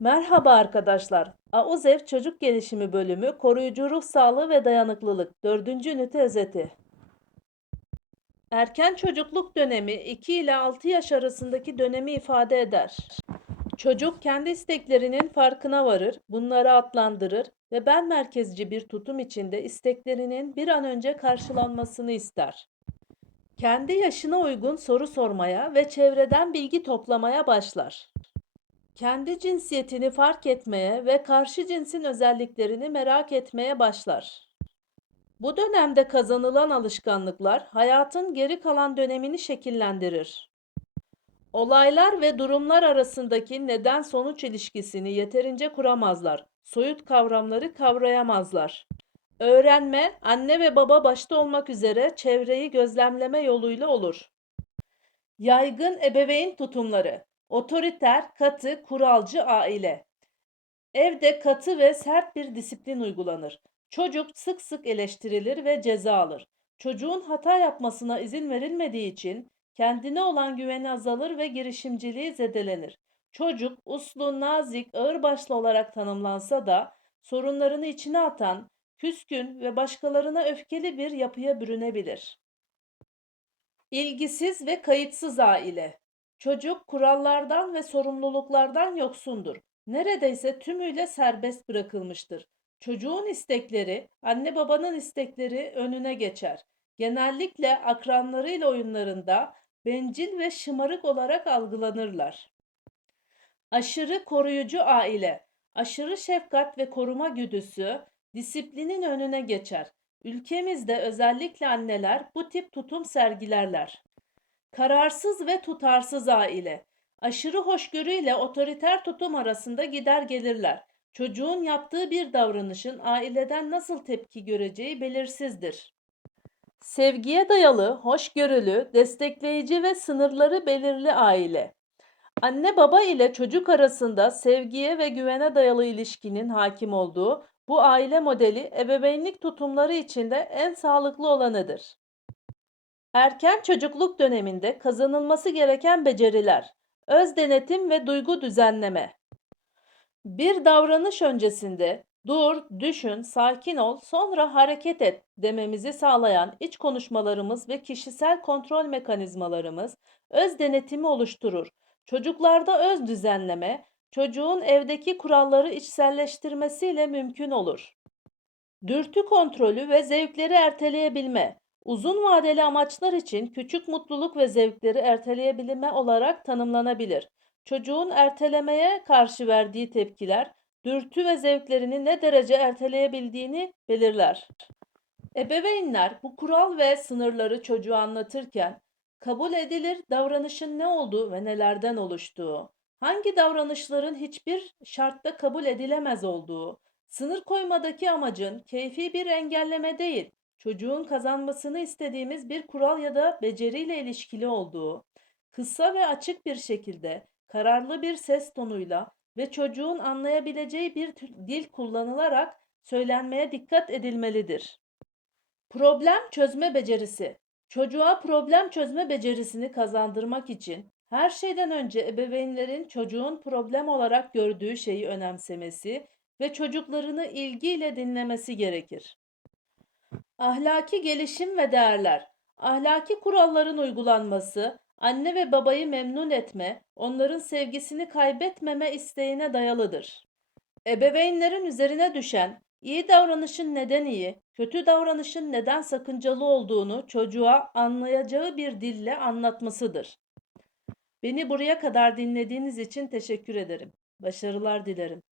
Merhaba arkadaşlar. AUZEV Çocuk Gelişimi Bölümü Koruyucu Ruh Sağlığı ve Dayanıklılık 4. ünite özeti. Erken çocukluk dönemi 2 ile 6 yaş arasındaki dönemi ifade eder. Çocuk kendi isteklerinin farkına varır, bunları adlandırır ve ben merkezci bir tutum içinde isteklerinin bir an önce karşılanmasını ister. Kendi yaşına uygun soru sormaya ve çevreden bilgi toplamaya başlar. Kendi cinsiyetini fark etmeye ve karşı cinsin özelliklerini merak etmeye başlar. Bu dönemde kazanılan alışkanlıklar hayatın geri kalan dönemini şekillendirir. Olaylar ve durumlar arasındaki neden sonuç ilişkisini yeterince kuramazlar. Soyut kavramları kavrayamazlar. Öğrenme, anne ve baba başta olmak üzere çevreyi gözlemleme yoluyla olur. Yaygın ebeveyn tutumları Otoriter, katı, kuralcı aile. Evde katı ve sert bir disiplin uygulanır. Çocuk sık sık eleştirilir ve ceza alır. Çocuğun hata yapmasına izin verilmediği için kendine olan güveni azalır ve girişimciliği zedelenir. Çocuk uslu, nazik, ağırbaşlı olarak tanımlansa da sorunlarını içine atan, küskün ve başkalarına öfkeli bir yapıya bürünebilir. İlgisiz ve kayıtsız aile. Çocuk kurallardan ve sorumluluklardan yoksundur. Neredeyse tümüyle serbest bırakılmıştır. Çocuğun istekleri, anne babanın istekleri önüne geçer. Genellikle akranlarıyla oyunlarında bencil ve şımarık olarak algılanırlar. Aşırı koruyucu aile, aşırı şefkat ve koruma güdüsü disiplinin önüne geçer. Ülkemizde özellikle anneler bu tip tutum sergilerler. Kararsız ve tutarsız aile. Aşırı hoşgörüyle otoriter tutum arasında gider gelirler. Çocuğun yaptığı bir davranışın aileden nasıl tepki göreceği belirsizdir. Sevgiye dayalı, hoşgörülü, destekleyici ve sınırları belirli aile. Anne baba ile çocuk arasında sevgiye ve güvene dayalı ilişkinin hakim olduğu bu aile modeli ebeveynlik tutumları içinde en sağlıklı olanıdır. Erken çocukluk döneminde kazanılması gereken beceriler. Öz denetim ve duygu düzenleme. Bir davranış öncesinde dur, düşün, sakin ol, sonra hareket et dememizi sağlayan iç konuşmalarımız ve kişisel kontrol mekanizmalarımız öz denetimi oluşturur. Çocuklarda öz düzenleme, çocuğun evdeki kuralları içselleştirmesiyle mümkün olur. Dürtü kontrolü ve zevkleri erteleyebilme. Uzun vadeli amaçlar için küçük mutluluk ve zevkleri erteleyebilme olarak tanımlanabilir. Çocuğun ertelemeye karşı verdiği tepkiler, dürtü ve zevklerini ne derece erteleyebildiğini belirler. Ebeveynler bu kural ve sınırları çocuğa anlatırken kabul edilir davranışın ne olduğu ve nelerden oluştuğu, hangi davranışların hiçbir şartta kabul edilemez olduğu, sınır koymadaki amacın keyfi bir engelleme değil, çocuğun kazanmasını istediğimiz bir kural ya da beceriyle ilişkili olduğu, kısa ve açık bir şekilde, kararlı bir ses tonuyla ve çocuğun anlayabileceği bir dil kullanılarak söylenmeye dikkat edilmelidir. Problem çözme becerisi. Çocuğa problem çözme becerisini kazandırmak için her şeyden önce ebeveynlerin çocuğun problem olarak gördüğü şeyi önemsemesi ve çocuklarını ilgiyle dinlemesi gerekir. Ahlaki gelişim ve değerler. Ahlaki kuralların uygulanması, anne ve babayı memnun etme, onların sevgisini kaybetmeme isteğine dayalıdır. Ebeveynlerin üzerine düşen iyi davranışın neden iyi, kötü davranışın neden sakıncalı olduğunu çocuğa anlayacağı bir dille anlatmasıdır. Beni buraya kadar dinlediğiniz için teşekkür ederim. Başarılar dilerim.